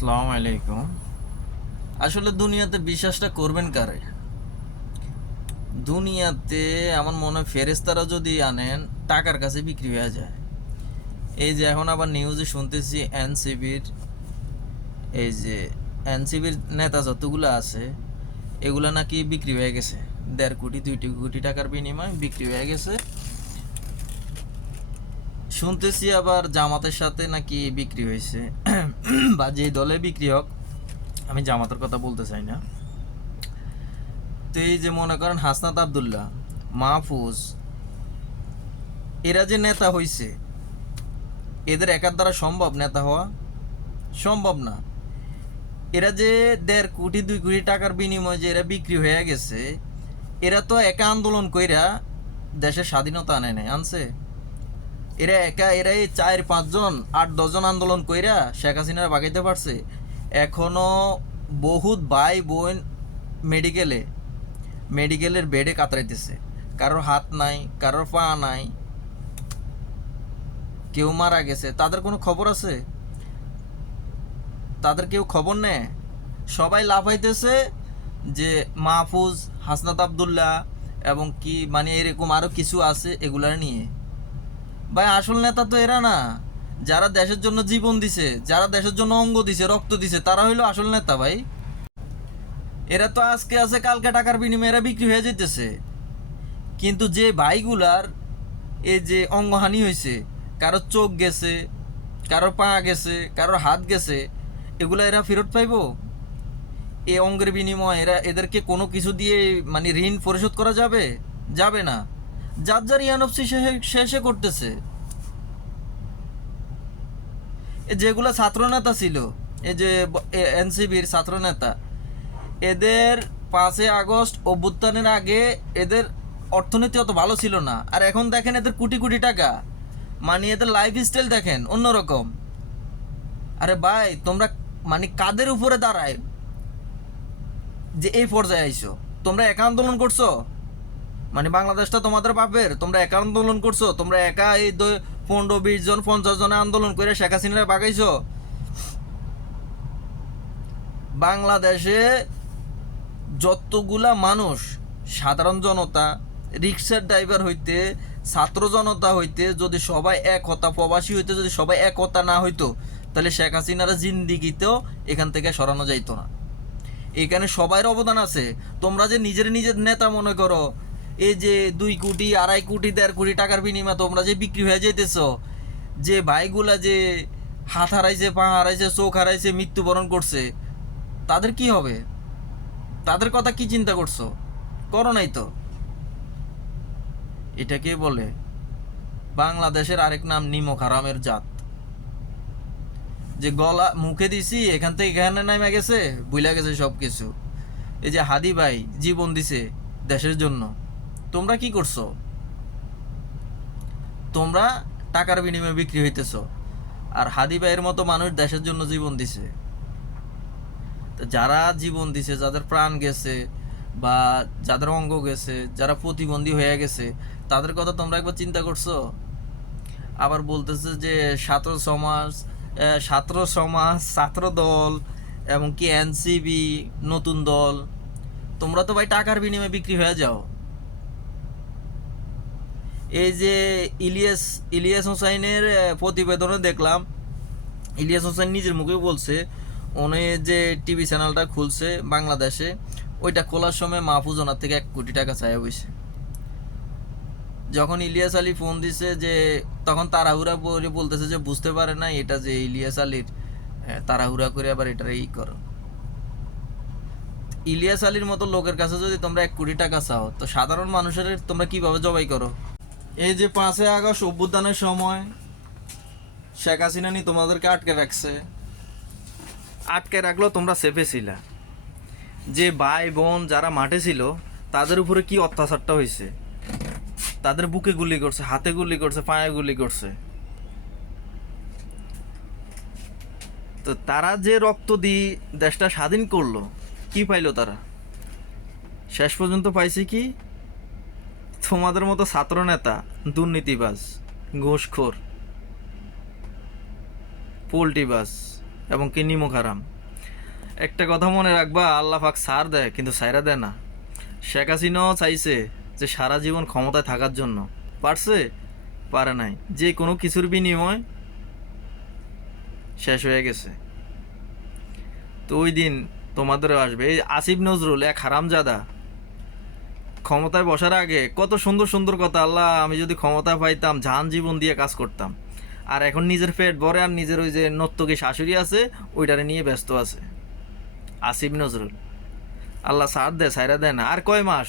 আসসালামু আলাইকুম। আসলে দুনিয়াতে বিশ্বাসটা করবেন কারে? দুনিয়াতে আমার মনে হয় ফেরেশতারা যদি আনেন টাকার কাছে বিক্রি হয়ে যায়। এই যে এখন আবার নিউজে শুনতেছি এনসিবির নেতা যতগুলো আছে এগুলা নাকি বিক্রি হয়ে গেছে, 1.5 কোটি 2 কোটি টাকার বিনিময়ে বিক্রি হয়ে গেছে। শুনতেছি আবার জামাতের সাথে নাকি বিক্রি হয়েছে বা যে দলে বিক্রি হোক, আমি জামাতের কথা বলতে চাই না। তো এই যে মনে করেন হাসনাত আবদুল্লাহ, মাহফুজ, এরা যে নেতা হইছে, এদের একার দ্বারা সম্ভব নেতা হওয়া? সম্ভব না। এরা যে 1.5 কোটি 2 কোটি টাকার বিনিময়ে যে এরা বিক্রি হয়ে গেছে, এরা তো একা আন্দোলন কইরা দেশের স্বাধীনতা আনে নাই, আনছে? এরা এই 4-5 জন 8-10 জন আন্দোলন কইরা শেখ হাসিনার বাগাইতে পারছে। এখনো বহুত ভাই বোন মেডিকেলে মেডিকেলের বেডে কাতরাইতেছে, কারোর হাত নাই, কারোর পা নাই, কেউ মারা গেছে, তাদের কোনো খবর আছে? তাদের কেউ খবর নেয়? সবাই লাফাইতেছে যে মাহফুজ, হাসনাত আবদুল্লাহ এবং কি মানে এরকম আরও কিছু আছে এগুলার নিয়ে। ভাই আসল নেতা তো এরা না। যারা দেশের জন্য জীবন দিছে, যারা দেশের জন্য অঙ্গ দিছে, রক্ত দিছে, তারা হইলো আসল নেতা ভাই। এরা তো আজকে আছে কালকে টাকার বিনিময়ে এরা বিক্রি হয়ে যেতেছে। কিন্তু যে ভাইগুলার এই যে অঙ্গহানি হয়েছে, কারোর চোখ গেছে, কারোর পা গেছে, কারোর হাত গেছে, এগুলো এরা ফেরত পাইব? এই অঙ্গের বিনিময়ে এদেরকে কোনো কিছু দিয়ে মানে ঋণ পরিশোধ করা যাবে? যাবে না। যার যার ইয়ানফসি শেষে করতেছে। যেগুলো ছাত্রনেতা ছিল, এই যে এনসিবির ছাত্রনেতা, এদের 5 আগস্ট অভ্যুত্থানের আগে এদের অর্থনীতি অত ভালো ছিল না, আর এখন দেখেন এদের কোটি কোটি টাকা, মানে এদের লাইফ স্টাইল দেখেন অন্যরকম। আরে ভাই তোমরা মানে কাদের উপরে দাঁড়ায় যে এই পর্যায়ে আইছো? তোমরা একা আন্দোলন করছো? মানে বাংলাদেশটা তোমাদের বাপের, তোমরা একা আন্দোলন করছো? তোমরা একা এই 15-20 জন 50 জনে আন্দোলন করে শেখ হাসিনার বাগাইছো? বাংলাদেশে যতগুলা মানুষ, সাধারণ জনতা, রিক্সার ড্রাইভার হইতে ছাত্র জনতা হইতে যদি সবাই এক হতা, প্রবাসী হইতে যদি সবাই এক হতা না হইতো, তাহলে শেখ হাসিনার জিন্দিগিতেও এখান থেকে সরানো যাইতো না। এখানে সবাইয়ের অবদান আছে। তোমরা যে নিজের নেতা মনে করো, এই যে 2 কোটি 2.5 কোটি 1.5 কোটি টাকার বিনিময়ে তোমরা যে বিক্রি হয়ে যাইতেছ, যে ভাইগুলা যে হাত হারাইছে, পা হারাইছে, চোখ হারাইছে, মৃত্যুবরণ করছে, তাদের কি হবে? তাদের কথা কি চিন্তা করছো? করো নাই তো। এটাকে বলে বাংলাদেশের আরেক নাম নিমক হারামের জাত। যে গলা মুখে দিছি এখান থেকে এখানে নামে গেছে, ভুলে গেছে সব কিছু। এই যে হাদি ভাই জীবন দিছে দেশের জন্য, তোমরা কি করছো? তোমরা টাকার বিনিময়ে বিক্রি হইতেছ। আর হাদি ভাইয়ের মতো মানুষ দেশের জন্য জীবন দিছে। যারা জীবন দিছে, যাদের প্রাণ গেছে বা যাদের অঙ্গ গেছে, যারা প্রতিবন্ধী হয়ে গেছে, তাদের কথা তোমরা একবার চিন্তা করছো? আবার বলতেছে যে ছাত্র সমাজ, ছাত্র দল এবং কি এনসিবি, নতুন দল, তোমরা তো ভাই টাকার বিনিময়ে বিক্রি হয়ে যাও। এই যে ইলিয়াস ইলিয়াস হোসাইনের প্রতিবেদনে দেখলাম, ইলিয়াস হোসেন নিজের মুখে বলছে উনি যে টিভি চ্যানেলটা খুলছে বাংলাদেশে, ওইটা খোলার সময় মাহফুজ ওনার থেকে 1 কোটি টাকা চাইয়া বসে। যখন ইলিয়াস আলী ফোন দিছে যে, তখন তাড়াহুড়া করে বলতেছে যে বুঝতে পারে না এটা যে ইলিয়াস আলীর, তাড়াহুড়া করে আবার এটা ই করো। ইলিয়াস আলীর মতো লোকের কাছে যদি তোমরা 1 কোটি টাকা চাও, তো সাধারণ মানুষের তোমরা কিভাবে জবাই করো? এই যে 5 আগস্ট অভ্যুত্থানের সময় শেখ হাসিনা নি তোমাদেরকে আটকে রাখছে, আটকে রাখলো, তোমরা সেফে ছিলা। যে ভাই বোন যারা মাঠে ছিল, তাদের উপরে কি অত্যাচারটা হয়েছে। তাদের বুকে গুলি করছে, হাতে গুলি করছে, পায়ে গুলি করছে। তো তারা যে রক্ত দিয়ে দেশটা স্বাধীন করলো, কি পাইলো তারা? শেষ পর্যন্ত পাইছে কি? তোমাদের মতো ছাত্র নেতা, দুর্নীতিবাজ, ঘুষখোর, পোল্টিবাজ, এবং কি নিমক হারাম। একটা কথা মনে রাখবা, আল্লাহ পাক ছাড় দেয় কিন্তু ছাইরা দেয় না। শেখ হাসিনাও চাইছে যে সারা জীবন ক্ষমতায় থাকার জন্য, পারছে? পারে নাই। যে কোনো কিছুর বিনিময় শেষ হয়ে গেছে। তো ওই দিন তোমাদেরও আসবে। এই আসিফ নজরুল এক হারামজাদা ক্ষমতায় বসার আগে কত সুন্দর সুন্দর কথা, আল্লাহ আমি যদি ক্ষমতা পাইতাম জান জীবন দিয়ে কাজ করতাম। আর এখন নিজের পেট ভরে আর নিজের ওই যে নর্তকী শাশুড়ি আছে ওইটারে নিয়ে ব্যস্ত আছে আসিফ নজরুল। আল্লাহ ছাড় দেয়, ছাইরা দেয় না। আর কয় মাস?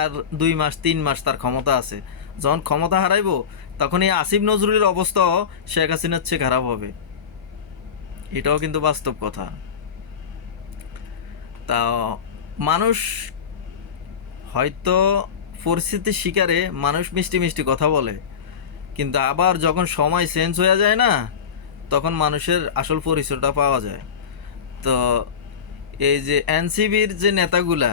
আর 2 মাস 3 মাস তার ক্ষমতা আছে। যখন ক্ষমতা হারাইবো তখন এই আসিফ নজরুলের অবস্থাও শেখ হাসিনার চেয়ে খারাপ হবে। এটাও কিন্তু বাস্তব কথা। তা মানুষ হয়তো পরিস্থিতির শিকারে মানুষ মিষ্টি মিষ্টি কথা বলে, কিন্তু আবার যখন সময় চেঞ্জ হয়ে যায় না, তখন মানুষের আসল পরিচয়টা পাওয়া যায়। তো এই যে এনসিবির যে নেতাগুলা,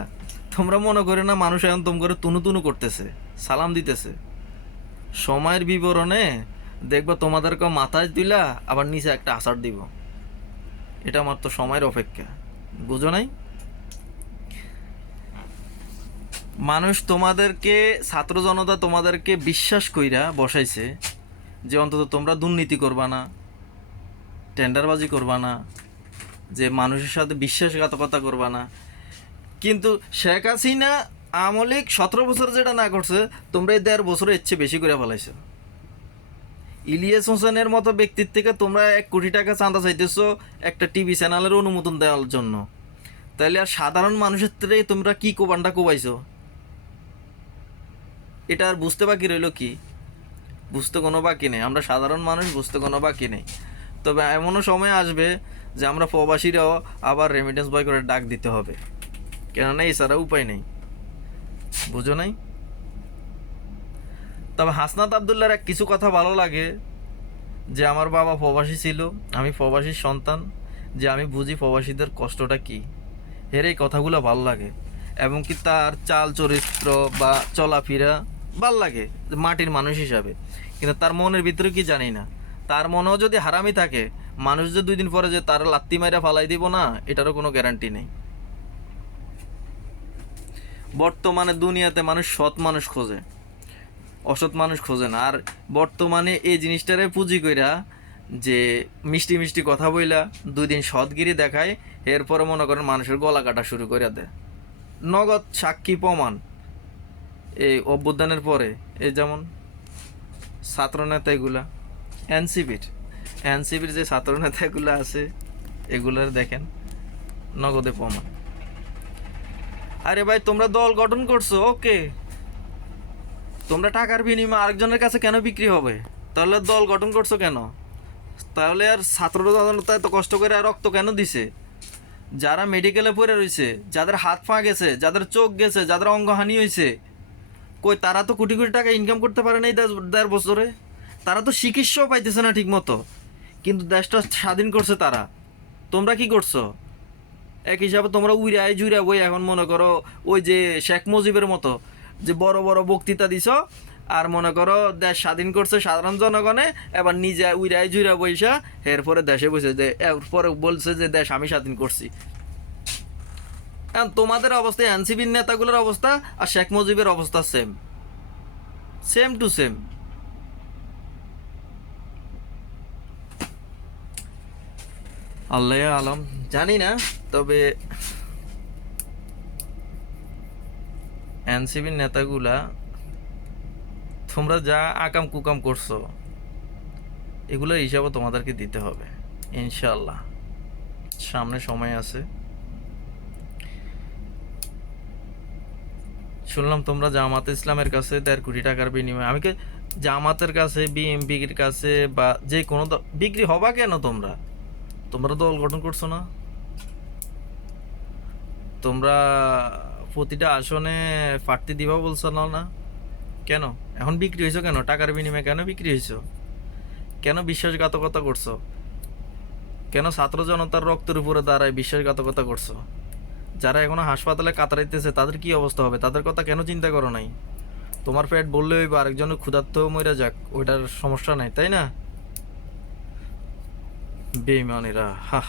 তোমরা মনে করো না মানুষ এখন তোম করে তুনু তুনু করতেছে, সালাম দিতেছে। সময়ের বিবরণে দেখবা তোমাদেরকে মাথায় দিলা আবার নিচে একটা আছাড় দিব। এটা মাত্র সময়ের অপেক্ষা, বুঝো নাই? মানুষ তোমাদেরকে, ছাত্র জনতা তোমাদেরকে বিশ্বাস কইরা বসাইছে যে অন্তত তোমরা দুর্নীতি করবা না, টেন্ডারবাজি করবা না, যে মানুষের সাথে বিশ্বাসঘাতকতা করবা না। কিন্তু শেখ হাসিনা আমলিক 17 বছর যেটা না করছে, তোমরা এই 1.5 বছরে এর চেয়ে বেশি করে ফেলাইছো। ইলিয়াস হোসেনের মতো ব্যক্তির থেকে তোমরা 1 কোটি টাকা চাঁদা চাইতেছো একটা টিভি চ্যানেলের অনুমোদন দেওয়ার জন্য। তাইলে আর সাধারণ মানুষের থেকে তোমরা কি কোবান্ডা কোবাইছো? এটা আর বুঝতে বাকি রইল কি? বুঝতে কোনো বাকি নেই। আমরা সাধারণ মানুষ, বুঝতে কোনো বাকি নেই। তবে এমনও সময় আসবে যে আমরা প্রবাসীরাও আবার রেমিটেন্স বয় করে ডাক দিতে হবে, কেননা এছাড়া উপায় নেই। বুঝো নাই? তবে হাসনাত আবদুল্লাহর এক কিছু কথা ভালো লাগে, যে আমার বাবা প্রবাসী ছিল, আমি প্রবাসীর সন্তান, যে আমি বুঝি প্রবাসীদের কষ্টটা কি। এর এই কথাগুলো ভাল লাগে, এবং কি তার চাল চরিত্র বা চলাফেরা ভাল লাগে মাটির মানুষ হিসাবে। কিন্তু তার মনের ভিতরে কি জানি না, তার মনেও যদি হারামি থাকে, মানুষ যে 2 দিন পরে যে তার লাত্তি মাইরা ফালাই দিব না, এটারও কোনো গ্যারান্টি নেই। বর্তমানে দুনিয়াতে মানুষ সৎ মানুষ খোঁজে, অসৎ মানুষ খোঁজে না। আর বর্তমানে এই জিনিসটারে পুঁজি কইরা যে মিষ্টি মিষ্টি কথা বইলা 2 দিন সৎগিরি দেখায়, এরপরে মনে করেন মানুষের গলা কাটা শুরু করে দেয়। নগদ সাক্ষী প্রমাণ এই অভ্যুত্থানের পরে, এই যেমন ছাত্রনেতা এগুলা, এনসিবির যে ছাত্রনেতা এগুলো আছে, এগুলার দেখেন নগদে প্রমাণ। আরে ভাই, তোমরা দল গঠন করছো, ওকে, তোমরা টাকার বিনিময়ে আরেকজনের কাছে কেন বিক্রি হবে? তাহলে দল গঠন করছো কেন? তাহলে আর ছাত্র জনতা এত কষ্ট করে রক্ত কেন দিছে? যারা মেডিকেলে পড়ে রয়েছে, যাদের হাত পা গেছে, যাদের চোখ গেছে, যাদের অঙ্গহানি হয়েছে, কই তারা তো কোটি কোটি টাকা ইনকাম করতে পারে না এই 1.5 বছরে। তারা তো চিকিৎসাও পাইতেছে না ঠিক মতো, কিন্তু দেশটা স্বাধীন করছে তারা। তোমরা কি করছো? এক হিসাবে তোমরা উইরাই জুইরা বই এখন মনে করো ওই যে শেখ মুজিবের মতো যে বড় বড় বক্তৃতা দিছ, আর মনে করো দেশ স্বাধীন করছে সাধারণ জনগণে, এবার নিজে উইরাই জুইরা বইসা এরপরে দেশে বসে যে এরপরে বলছে যে দেশ আমি স্বাধীন করছি। তোমাদের অবস্থা, এনসিবির নেতাগুলোর অবস্থা আর শেখ মুজিবের অবস্থা সেম, সেম টু সেম। আল্লাহ আলম, জানি না। তবে এনসিবির নেতাগুলা, তোমরা যা আকাম কুকাম করছো এগুলোর হিসাবও তোমাদেরকে দিতে হবে ইনশাল্লাহ। সামনে সময় আছে। শুনলাম তোমরা জামাত ইসলামের কাছে 1.5 কোটি টাকার বিনিময়ে, আমি জামাতের কাছে, বিএমপির কাছে বা যে কোনো বিক্রি হবা কেন? তোমরা দল গঠন করছো না? তোমরা প্রতিটা আসনে প্রার্থী দিবা বলছো না? কেন এখন বিক্রি হয়েছো? কেন টাকার বিনিময়ে কেন বিক্রি হয়েছো? কেন বিশ্বাসঘাতকতা করছো? কেন ছাত্র জনতার রক্তের উপরে দাঁড়ায় বিশ্বাসঘাতকতা করছো? যারা এখনো হাসপাতালে কাতরাইতেছে তাদের কি অবস্থা হবে? তাদের কথা কেন চিন্তা করো নাই? তোমার পেট বললে হইবা, আরেকজনের ক্ষুধার্ত মরে যাক, ওইটার সমস্যা নাই, তাই না? বেঈমানেরা, হা।